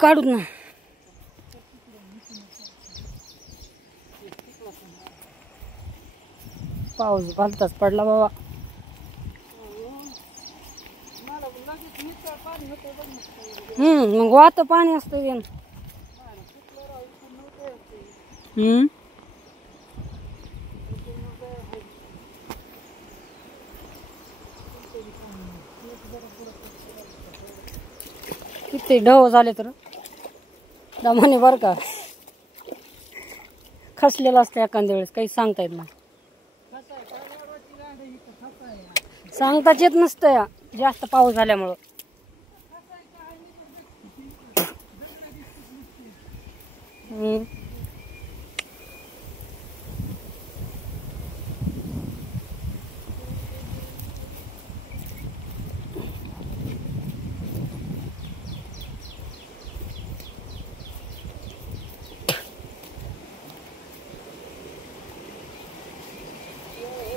काढूत ना. पाऊस भलताच पडला बाबा. मग वात पाणी असतं. किती ढव झाले तर दमाने बर का. खसलेलं असतं एखाद्या वेळेस, काही सांगता येत नाही. सांगताच येत नसतं या जास्त पाऊस झाल्यामुळं.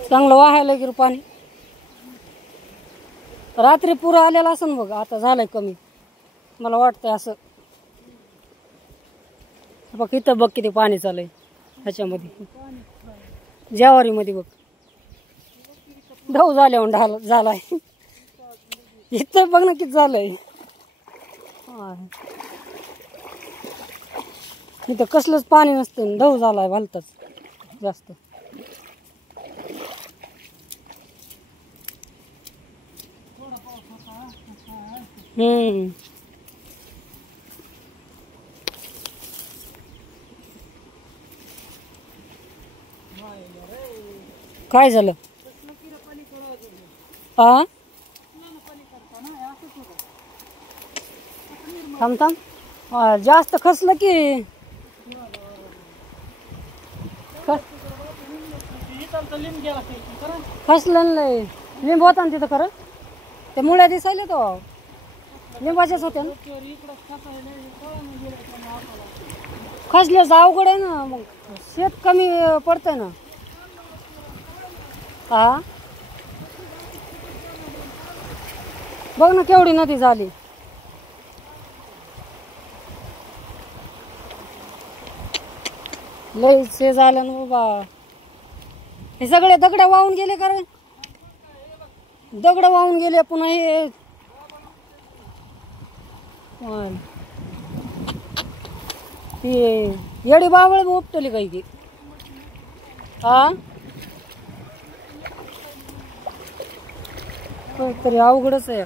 चांगलं वाहायला गेलं पाणी. रात्री पुरं आलेला असं बघ. आता झालंय कमी मला वाटतंय असं. बघ इथं बघ किती पाणी चाललंय ह्याच्यामध्ये. ज्वारी मध्ये बघ ढव झाल्यावर झालाय. इथं बघ ना किती झालंय. इथं कसलंच पाणी नसतं. ढव झालाय भलताच जास्त. काय झालं? थांब थांब. जास्त खसलं की खसलं नाही. लिंब होता ना तिथं खरं. ते मुळ्या दिसायला तो लिंबाच्याच होत्या ना. खसल्याचं अवघड आहे ना. मग शेत कमी पडतंय ना. बघ ना केवढी नदी झाली. लईच हे झालं ना बाबा. हे सगळे दगड वाहून गेले कारण. दगड वाहून गेले पुन्हा हे. येडी बावळ उपटली काही की. तरी अवघडच आहे.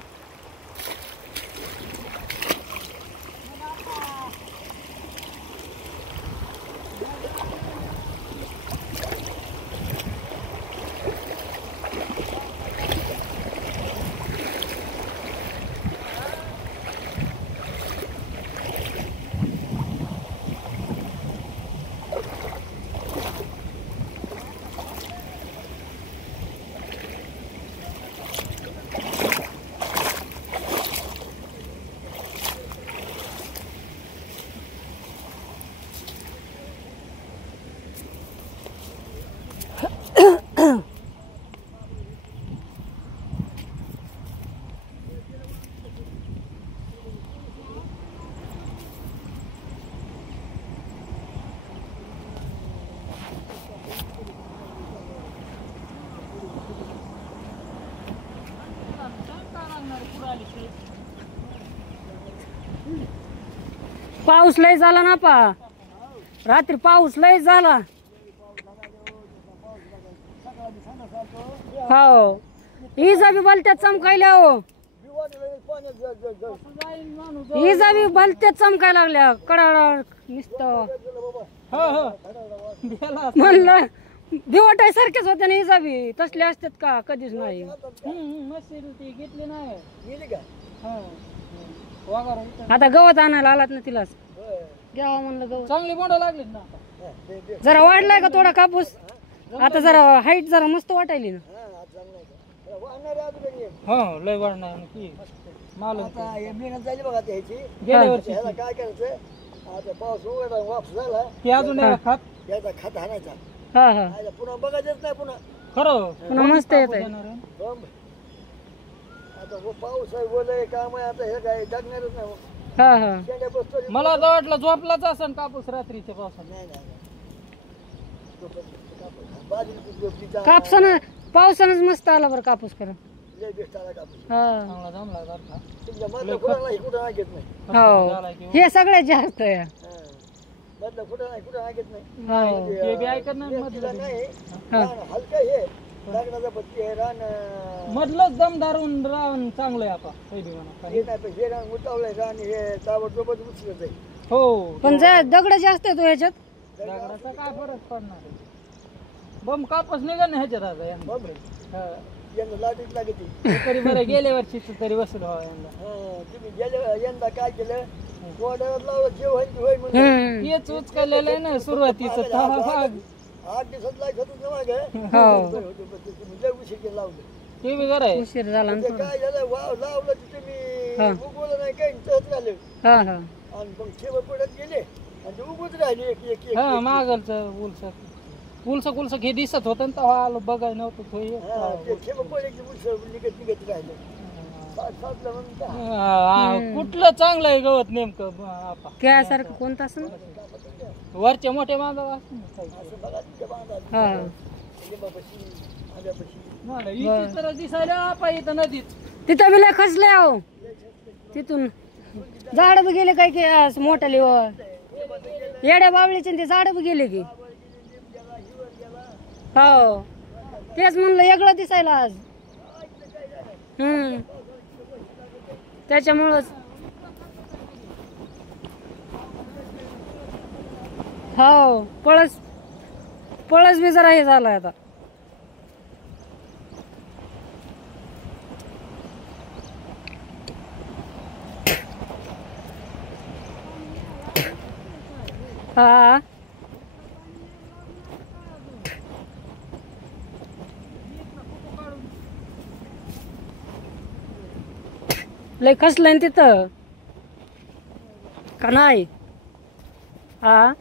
पाऊस लय झाला ना पा. रात्री पाऊस लय झाला. हो इजा बी भलत्यात चमकायल्या. हो इजा बी भलत्यात चमकायला लागल्या. कडाळ नुसतं म्हणलं दिवटाय सारखेच होते ना. इजा बी तसले असतात का? कधीच नाही. घेतले नाही. आता गवत आणायला आलात ना तिलाच घ्यावा म्हणलं. गवत चांगली बोंड लागली ना. जरा वाढलाय का थोडा कापूस. आता जरा हाईट जरा मस्त वाटायली ना. हो लय वाढणार की माल. आता मेहनत झाली बघा त्याची. गेल्या वर्षी काय करायचं. आता पाऊस उघडला वापस झाला की अजून खत याचा खत आणायचा. पुन्हा बघायचंच नाही. पुन्हा खरं पुन्हा मस्त येत आहे. आता पाऊस आहे बोलाय काम आहे आता हे काय टाकणारच नाही हा हा शेंड्या बसतो मला तर वाटलं झोपलाच असन कापूस रात्रीच्या पावसात. नाही बाजरी कापसानं पावसानंच मस्त आला बरं कापूस करा. लय बेस्ट आला कापूस हा चांगला जमला बरं का. तुमच्या मधलं कुठं नाही कुठं नाही घेत नाही हो हे सगळ्यात जास्त आहे. मधलं कुठं नाही घेत नाही हो ते बी ऐकत नाही तिला मधलं. नाही हा. रान हलकं हे लागणाचा पत्ती आहे रान मधलंच दमदारून राहून चांगलं आहे आता पहिली म्हणा. हे नाही पण हे रान उतावलंय रान हे ताबडतोबच उचलत आहे हो पण दगड जास्त आहे तो ह्याच्यात. दगडाचा काय फरक पडणार आहे. बम कापूस निघा ना ह्याच्यात आता यंदा. बापरे हा. यंदा लाटीत लागते तरी बरं गेल्या वर्षीच तरी वसूल व्हावा यंदा. तुम्ही गेल्या यंदा काय केलं कोणाला लावलं जेव होय म्हणून हम्म. तेच उचकलेलं आहे ना सुरुवातीचं तवा भाग. 8 दिवसात लाईट होतं ना मागे हो तुम्ही लय उशीर केलं लावलं ते बी बरं आहे. उशीर झाला ना ते थोडा. काय झालं वाव लावलं तर हा. तुम्ही उगवलं नाही काही तहत राहिले हा हा आणि मग ठेव पडत गेले आणि ते उगवत राहिले एक एक एक हा मागलचं उलसक हे दिसत होतं ना तेव्हा आलो बघायला नव्हतं तो हे. ते ठेव पडले की उलसं निघत राहिले सातला म्हणून का कुठलं चांगलं आहे गवत नेमकं आपा. त्यासारखं कोणतं असं. वरच्या मोठ्या बांधावर असतं ना काही. असं बघा तिथे बांधा हा लिंबापाशी आंब्यापाशी मला इथे तर दिसायला आपा इथं नदीच. तिथं बी लय खचले अहो तिथून झाड बी गेले काय की असं मोठाले येड्या बावळीचे ते झाड बी गेले की. हो तेच म्हणलं वेगळं दिसायला आज. त्याच्यामुळंच हो पळस बी जरा हे झालाय आता. हा लय खसलंय ना तिथं का नाही. हा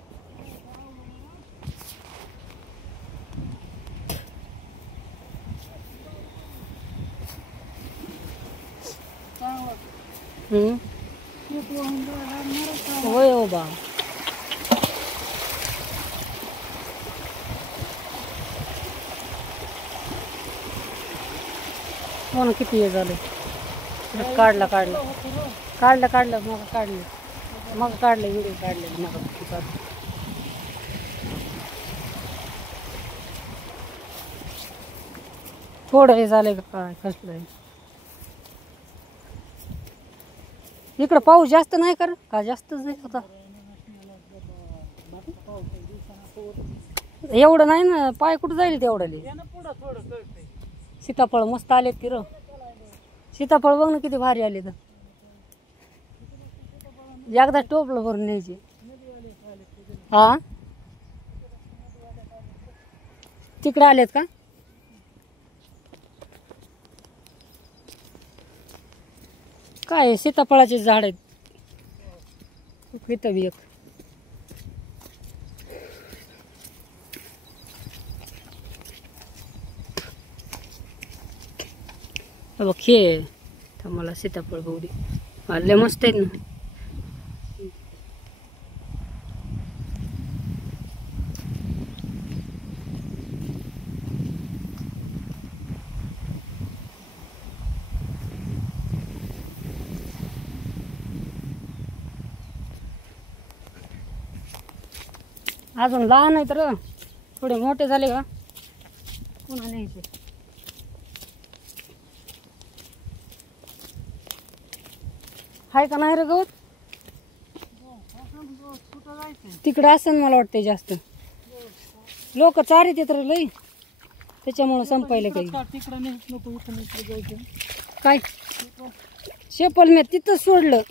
होय हो बा. हो ना किती हे झालं. काढलं मग काढलं व्हिडिओ काढले मग थोडं हे झालंय का काय कसलंय. इकडं पाऊस जास्त नाही का जास्तच नाही होता एवढं नाही ना. पाय कुठं जाईल तेवढं. सीताफळ मस्त आलेत की र. सीताफळ बघ ना किती भारी आले तर. एकदा टोपलं भरून न्यायचे. हा तिकडे आलेत का. काय सीताफळाचे झाड आहेत इथं बी एक. बघ हे मला सीताफळ बघू लय मस्त आहेत ना. अजून लहान आहे तर थोडे मोठे झाले का पुन्हा न्यायचे. हाय का नाही रे गवत तिकडे असं मला वाटतंय जास्त. लोक चारीत येत रे लई त्याच्यामुळे संपायला काही. काय शेपल मी तिथंच सोडलं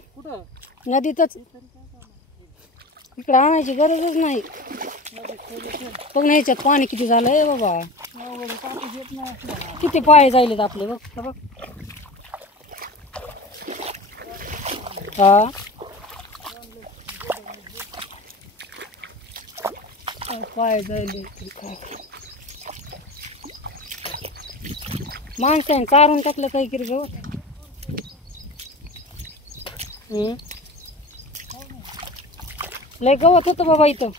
नदीतच. इकडे आणायची गरजच नाही. बघ ना ह्याच्यात पाणी किती झालंय बाबा. किती पाय जायलेत आपले बघ बघ. हा पाय जायले काय. माणसाने चारून टाकलं काही किरी गवत. लय गवत होतं बाबा इथं.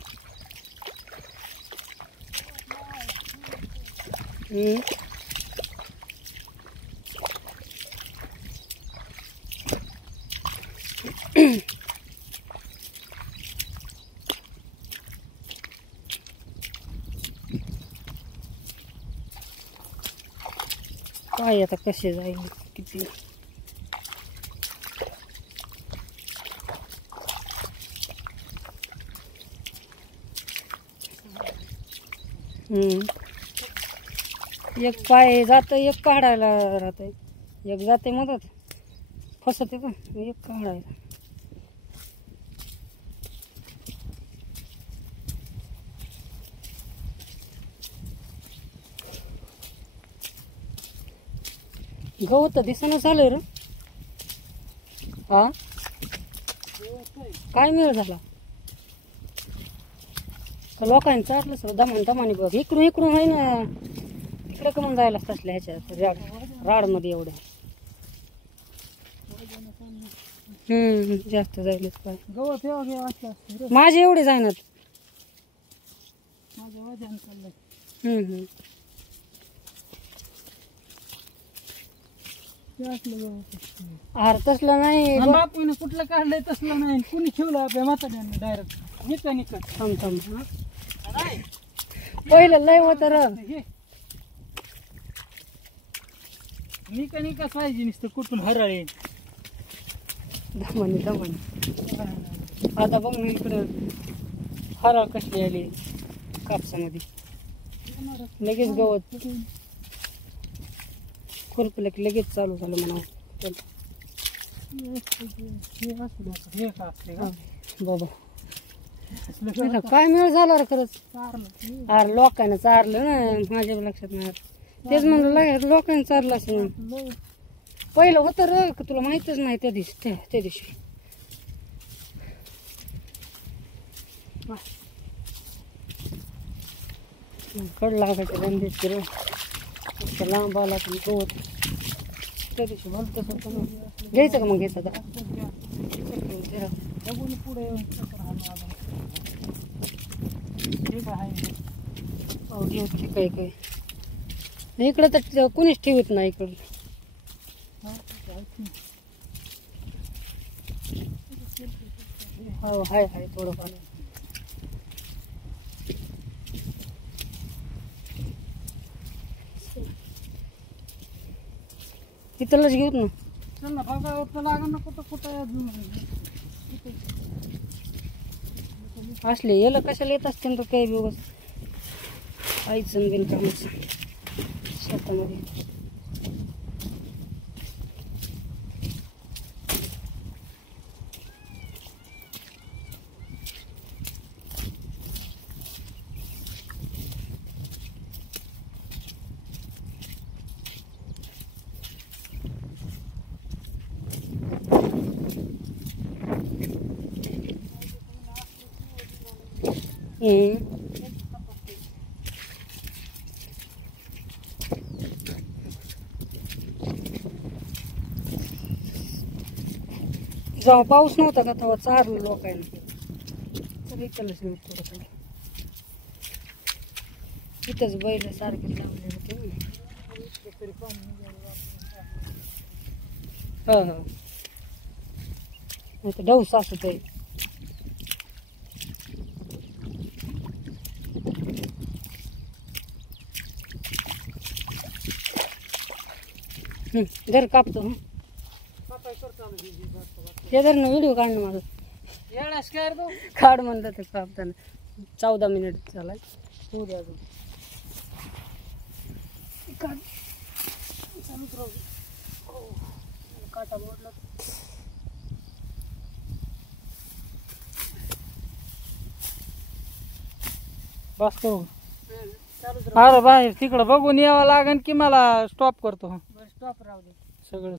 काय आता कसे जाईल किती. एक पाय जात एक काढायला राहतंय, एक जाते मदत फसते पण एक काढायला. गवत दिसणं झालंय रे. हा काय मेळ झाला का लोकांनी चाटलं सर दमान दमाने. बघ इकडून इकडून आहे ना तिकडे कमून जायला असल्या ह्याच्या राड मध्ये एवढ्या. जास्त जायलेच काय गवत असं माझे एवढे जायनात. माझं वजन चाललंय. आर तसलं नाही. बापूने कुठलं काढलंय तसलं नाही. कुणी ठेवलं आपल्या म्हाताऱ्याने डायरेक्ट मेकॅनिकल. थांब थांब पहिलं लय होत र. मेकॅनिकच पाहिजे नुसतं कुठून हरळे दमाने दमाने. आता बघ ना इकडं हरळ कसली आली कापसामध्ये. लगेच गवत खुरपलं की लगेच चालू झालं म्हणा. बाबा काय मिळ झाला रे खरंच. अरे लोकांना चारलं ना माझ्या लक्षात नाही. तेच म्हणलं लोकांनी चारलं असं ना. पहिलं होतं र तुला माहितच नाही त्या दिवशी कड लागायचं बंदीच र. लांब आला पण गवत त्या दिवशी भलत घ्यायचं का मग घ्यायचं का पुढे काही काही इकडं तर कुणीच ठेवत नाही. इकडं हो हाय हाय थोडंफार. तिथलंच घेऊत ना. चल ना बघा लागण ना कुठं कुठं असले याला कशाला येत असते तर काही दिवस आईचं बिन कामाचं शेतामध्ये. जेव्हा पाऊस नव्हता का तेव्हा चारलं लोकांना. इथलंच नाही थोडं इथंच बैल सारखे लावले होते. हा हा डौस असत आहे. घर कापतो हे धर ना. व्हिडिओ काढणं माझं येडास काय रे तू. काढ म्हणलं तर कापताना 14 मिनिट झालाय. होऊ द्या अजून. काटा मोडला. बस करू. अरे बाहेर तिकडं बघून यावं लागेल की मला स्टॉप करतो. स्टॉप राहू दे सगळं.